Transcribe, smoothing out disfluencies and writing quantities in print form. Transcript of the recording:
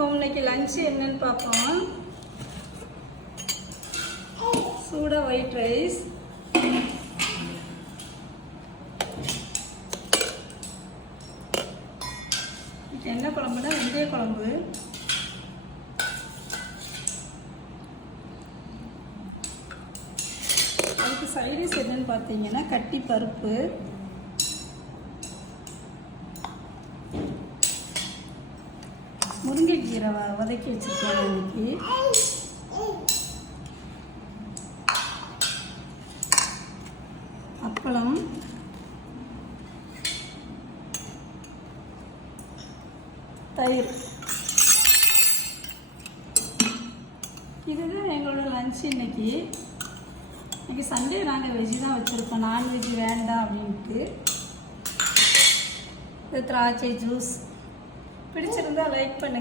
பார்ப்போம். இன்னைக்கு லஞ்ச் என்னன்னு பார்ப்போம். சூடா ஒயிட் ரைஸ், என்ன குழம்புனா வெந்தய குழம்பு, அதுக்கு சைடிஷ் என்னன்னு பார்த்தீங்கன்னா கட்டி பருப்பு, முருங்கைக்கீரை வதக்கி வச்சுருக்கேன் இன்னைக்கு, அப்பளம், தயிர். இதுதான் எங்களோட லஞ்ச் இன்னைக்கு. இன்னைக்கு சண்டே நாங்கள் வெஜ்ஜு தான் வச்சுருக்கோம், நான்வெஜ் வேண்டாம் அப்படின்ட்டு. இது திராட்சை ஜூஸ். பிடிச்சிருந்தா லைக் பண்ணுங்கள்.